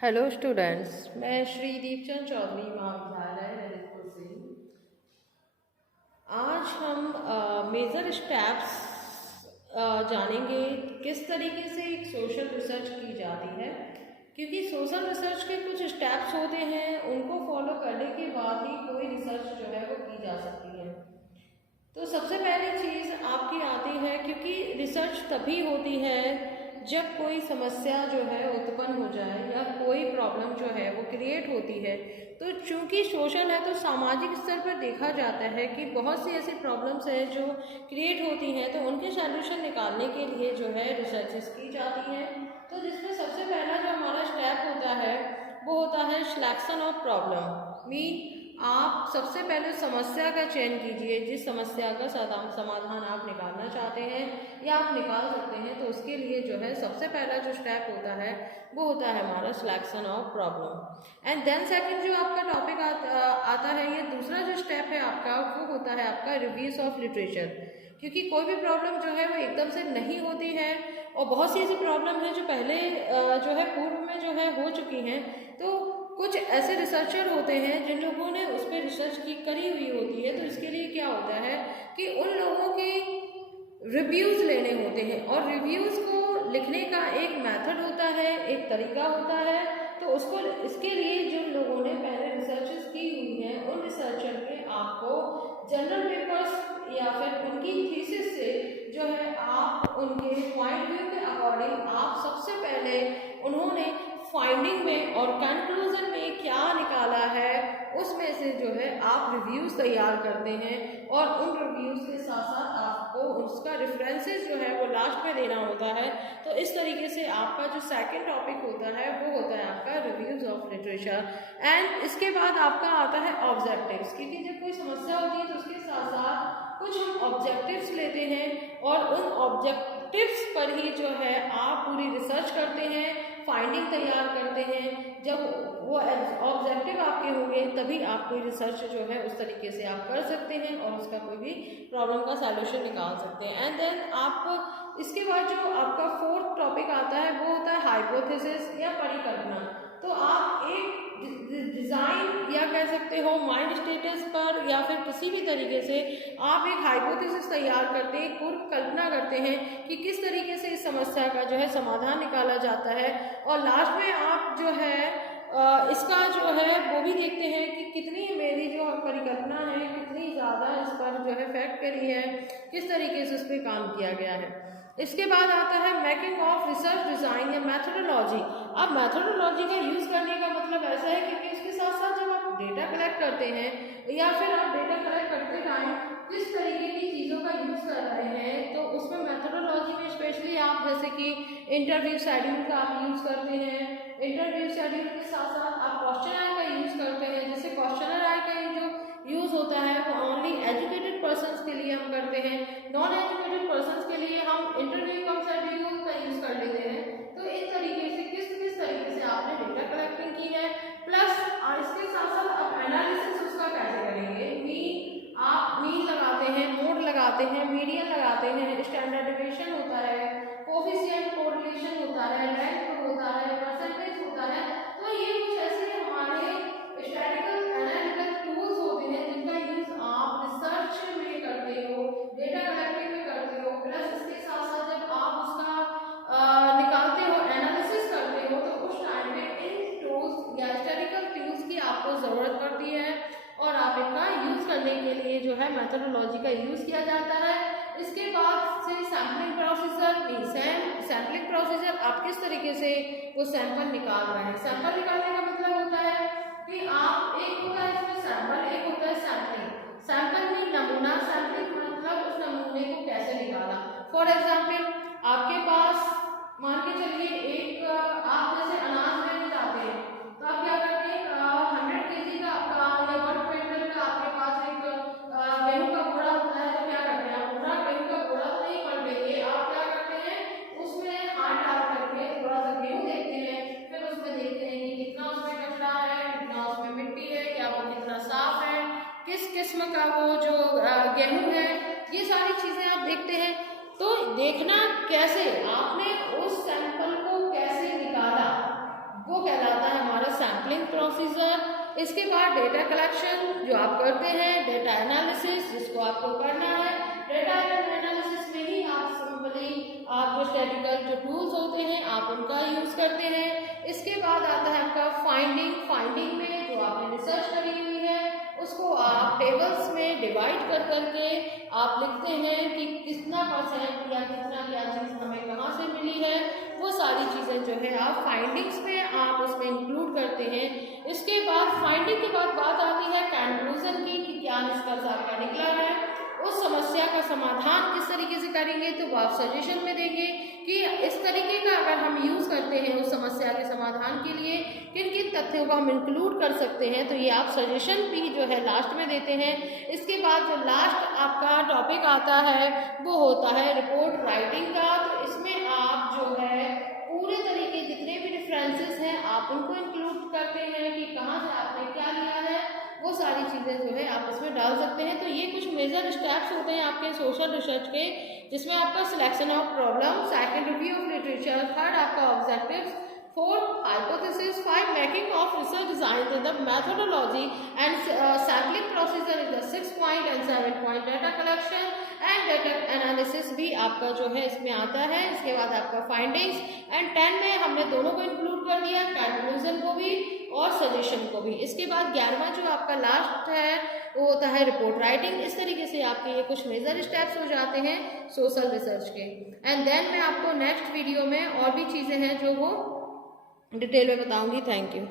Hello students, मैं श्री दीपचंद चौधरी महाविद्यालय ललितपुर से। आज हम मेजर स्टेप्स जानेंगे किस तरीके से एक सोशल रिसर्च की जाती है, क्योंकि सोशल रिसर्च के कुछ स्टेप्स होते हैं, उनको फॉलो करने के बाद ही कोई रिसर्च जो है वो की जा सकती है। तो सबसे पहली चीज़ आपकी आती है, क्योंकि रिसर्च तभी होती है जब कोई समस्या जो है उत्पन्न हो जाए या कोई प्रॉब्लम जो है वो क्रिएट होती है। तो चूंकि सोशल है तो सामाजिक स्तर पर देखा जाता है कि बहुत सी ऐसी प्रॉब्लम्स है जो क्रिएट होती हैं, तो उनके सॉल्यूशन निकालने के लिए जो है रिसर्चेस की जाती हैं। तो जिसमें सबसे पहला जो हमारा स्टेप होता है वो होता है सिलेक्शन ऑफ प्रॉब्लम। मीन आप सबसे पहले समस्या का चयन कीजिए, जिस समस्या का समाधान आप निकालना चाहते हैं या आप निकाल सकते हैं। तो उसके लिए जो है सबसे पहला जो स्टेप होता है वो होता है हमारा selection of problem. And then second जो आपका टॉपिक आता है, ये दूसरा जो स्टेप है आपका वो होता है आपका रिव्यूज ऑफ लिटरेचर। क्योंकि कोई भी प्रॉब्लम जो है वो एकदम से नहीं होती है, और बहुत सी ऐसी प्रॉब्लम है जो पहले जो है पूर्व में जो है हो चुकी हैं। तो कुछ ऐसे रिसर्चर होते हैं जिन लोगों ने उस पर रिसर्च करी हुई होती है। तो इसके लिए क्या होता है कि उन लोगों की रिव्यूज़ लेने होते हैं, और रिव्यूज़ को लिखने का एक मेथड होता है, एक तरीका होता है। तो उसको इसके लिए जिन लोगों ने पहले रिसर्चेस की हुई हैं, उन रिसर्चर के आपको जर्नल पेपर्स या फिर उनकी थीसिस से जो है आप उनके पॉइंट व्यू के अकॉर्डिंग आप सबसे पहले उन्होंने फाइंडिंग में और कंक्लूजन में क्या निकाला है, उसमें से जो है आप रिव्यूज़ तैयार करते हैं, और उन रिव्यूज़ के साथ साथ आपको उसका रेफरेंसेस जो है वो लास्ट में देना होता है। तो इस तरीके से आपका जो सेकंड टॉपिक होता है वो होता है आपका रिव्यूज़ ऑफ लिटरेचर। एंड इसके बाद आपका आता है ऑब्जेक्टिव्स, क्योंकि जब कोई समस्या होती है तो उसके साथ साथ कुछ हम ऑब्जेक्टिव्स लेते हैं, और उन ऑब्जेक्टिव्स पर ही जो है आप पूरी रिसर्च करते हैं, फाइंडिंग तैयार करते हैं। जब वो ऑब्जेक्टिव आपके होंगे तभी आप कोई रिसर्च जो है उस तरीके से आप कर सकते हैं और उसका कोई भी प्रॉब्लम का सॉल्यूशन निकाल सकते हैं। एंड देन आप इसके बाद जो आपका फोर्थ टॉपिक आता है वो होता है हाइपोथेसिस या परिकल्पना। तो आप एक डिज़ाइन या कह सकते हो माइंड स्टेटस पर या फिर किसी भी तरीके से आप एक हाइपोथेसिस तैयार करते हैं, पूर्व कल्पना करते हैं कि किस तरीके से इस समस्या का जो है समाधान निकाला जाता है, और लास्ट में आप जो है इसका जो है वो भी देखते हैं कि कितनी मेरी जो परिकल्पना है कितनी ज़्यादा इस पर जो है फैक्ट करी है, किस तरीके से उस पर काम किया गया है। इसके बाद आता है मेकिंग ऑफ रिसर्च डिज़ाइन या मैथोडोलॉजी। अब मैथोडोलॉजी का यूज़ करने का मतलब ऐसा है क्योंकि इसके साथ साथ जब आप डेटा कलेक्ट करते हैं या फिर आप डेटा कलेक्ट करते टाइम किस तरीके की चीज़ों का यूज़ कर रहे हैं, तो उसमें मैथोडोलॉजी में स्पेशली आप जैसे कि इंटरव्यू शेड्यूल का आप यूज़ करते हैं। इंटरव्यू शेड्यूल के साथ साथ आप क्वेश्चनर का यूज़ करते हैं। जैसे क्वेश्चनर का जो यूज़ होता है वो ओनली एजुकेटेड पर्सन्स के लिए हम करते हैं, नॉन एजुकेटेड पर्सन्स के लिए हम इंटरव्यू कम शेड्यूल का यूज़ कर लेते हैं। तो इस तरीके से किस तरीके से आपने डेटा कलेक्टिंग की है, प्लस इसके साथ साथ आप एनालिसिस उसका कैसे करेंगे। आप मीन लगाते हैं, मोड लगाते हैं, मीडियन लगाते हैं, स्टैंडर्ड डिविएशन होता है, कोफिशिएंट कोरिलेशन होता है, रैंक होता है, परसेंटेज होता है। तो ये कुछ ऐसे हमारे स्टैटिकल एनालिटिकल टूल्स होते हैं जिनका यूज आप रिसर्च में करते हो, डेटा कलेक्टिंग में करते हो, प्लस इसके साथ साथ जब आप उसका निकालते हो, एनालिसिस करते हो, तो उस टाइम में इन टूल्स या स्टैटिकल टूल्स की आपको ज़रूरत पड़ती है, और आप इनका यूज़ करने के लिए जो है मेथोडोलॉजी का यूज़ किया जाता है। इसके बाद से सैम्पलिंग प्रोसीजर, सैम्पलिंग प्रोसीजर आप किस तरीके से वो सैंपल निकाल रहे हैं। सैंपल निकालने का मतलब होता है कि आप एक होता है इसमें सैंपल, एक होता है सैम्पलिंग। सैंपल में नमूना, सैम्पलिंग मतलब उस नमूने को कैसे निकाला। फॉर एग्जाम्पल आपके पास मान के चलिए एक आप जैसे अनाज लेने जाते हैं, तो आप क्या करते हैं 100 kg का आपका या 1 क्विंटल का आपके पास एक गेहूं का बोरा होता है। तो क्या करते हैं आप पूरा गेहूं का बोरा तो नहीं पलटेंगे, आप क्या करते हैं उसमें हाथ डाल करके थोड़ा सा गेहूं देखते हैं, फिर उसमें देखते हैं कि कितना उसमें कचरा है, कितना उसमें मिट्टी है, क्या वो कितना साफ है, किस किस्म का वो जो गेहूं है, ये सारी चीजें आप देखते हैं। तो देखना कैसे आपने उस सैंपल को कैसे निकाला वो कहलाता है प्रोसीजर, इसके बाद डेटा कलेक्शन जो आप करते हैं, डेटा एनालिसिस जिसको आपको करना है, डेटा एनालिसिस में ही आप सिंपली आप जो स्टैटिकल जो टूल्स होते हैं आप उनका यूज करते हैं। इसके बाद आता है आपका फाइंडिंग में जो आपने रिसर्च करी हुई है उसको आप टेबल्स में डिवाइड कर करके आप लिखते हैं कि कितना परसेंट या कितना क्या चीज़ हमें कहाँ से मिली है, वो सारी चीज़ें जो है आप फाइंडिंग्स में आप उसमें इंक्लूड करते हैं। इसके बाद फाइंडिंग के बाद बात आती है कंक्लूजन की कि क्या निष्कर्ष आपका निकला है, उस समस्या का समाधान किस तरीके से करेंगे, तो वो आप सजेशन में देंगे कि इस तरीके का अगर हम यूज़ करते हैं उस समस्या के समाधान के लिए किन किन तथ्यों को हम इंक्लूड कर सकते हैं, तो ये आप सजेशन भी जो है लास्ट में देते हैं। इसके बाद जो लास्ट आपका टॉपिक आता है वो होता है रिपोर्ट राइटिंग का। तो इसमें आप जो है पूरे तरीके जितने भी डिफरेंसेस हैं आप उनको इंक्लूड करते हैं कि कहाँ से आपने क्या लिया है, वो सारी चीज़ें जो है आप इसमें डाल सकते हैं। तो ये कुछ मेजर स्टेप्स होते हैं आपके सोशल रिसर्च के, जिसमें आपका selection of problem, second review of literature, third आपका objectives, fourth hypothesis, five making of research design in the methodology and sampling procedure is the 6 point and 7 point data collection and data analysis भी आपका जो है इसमें आता है। इसके बाद आपका फाइंडिंग्स एंड 10 में हमने दोनों को इंक्लूड कर दिया, कंक्लूजन को भी और सजेशन को भी। इसके बाद 11वां जो आपका लास्ट है वो होता है रिपोर्ट राइटिंग। इस तरीके से आपके ये कुछ मेजर स्टेप्स हो जाते हैं सोशल रिसर्च के। एंड देन मैं आपको नेक्स्ट वीडियो में और भी चीज़ें हैं जो वो डिटेल में बताऊंगी। Thank you.